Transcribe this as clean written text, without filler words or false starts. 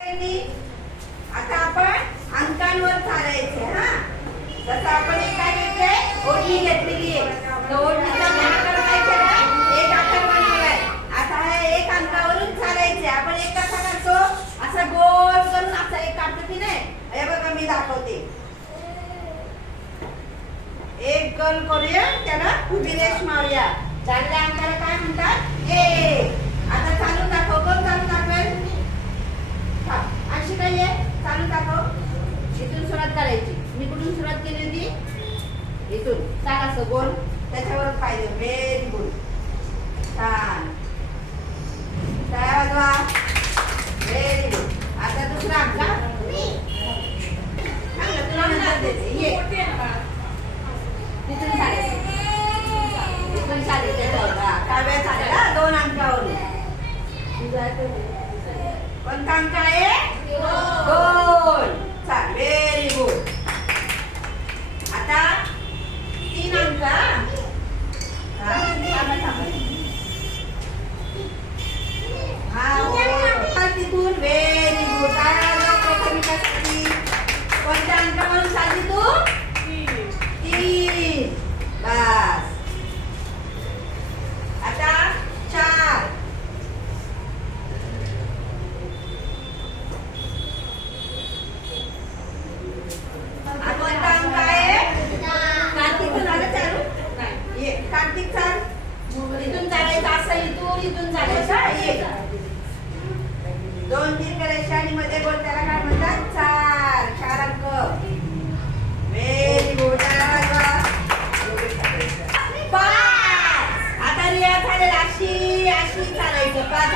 आता आपण अंकांवर चालायचे हा. तसं आपण एक काय घेतलंय, ओढणी घेतलेली आहे. ओढणीचा गुणाकार काय केलाय, एक आकार बनवलाय. आता हे एक अंकावरून चालायचे. आपण एक कसा करतो, असा गोल करून असा एक काढतो की नाही. हे बघा मी दाखवते. एक गोल करूया, त्याला उभी रेष मारूया. चालल्या अंकाला काय म्हणतात, एक. आता चालू दाखव. कोण चालू दाखवेल? अशी काही आहे, चालू दाखव. इथून सुरुवात करायची. मी कुठून सुरुवात केली होती, इथून. चाल असं गोल, त्याच्यावर पाहिजे. व्हेरी गुड, छान. टाळ्या वाजवा. Very good. आता दुसरा अंक तुला नंतर देते. ये तिथून चालायचं, इथून चालायचं. डाव्या चालायला 2 अंकावरून. कोणता अंक आहे, 2. चाल, व्हेरी गुड. आता 3 अंक. तिथून व्हेरी गुड. कोणत्या अंकावरून चालली तू, 3. बस. आता 4. कार्तिक चाल. इथून चालायचं असं, इथून चालायचं. 2 दीर्घ रेषा आणि मध्ये गोल, त्याला काय म्हणतात, 4 अंक. Very good. 5. आता रिया झालेला. अशी चालायचं. 5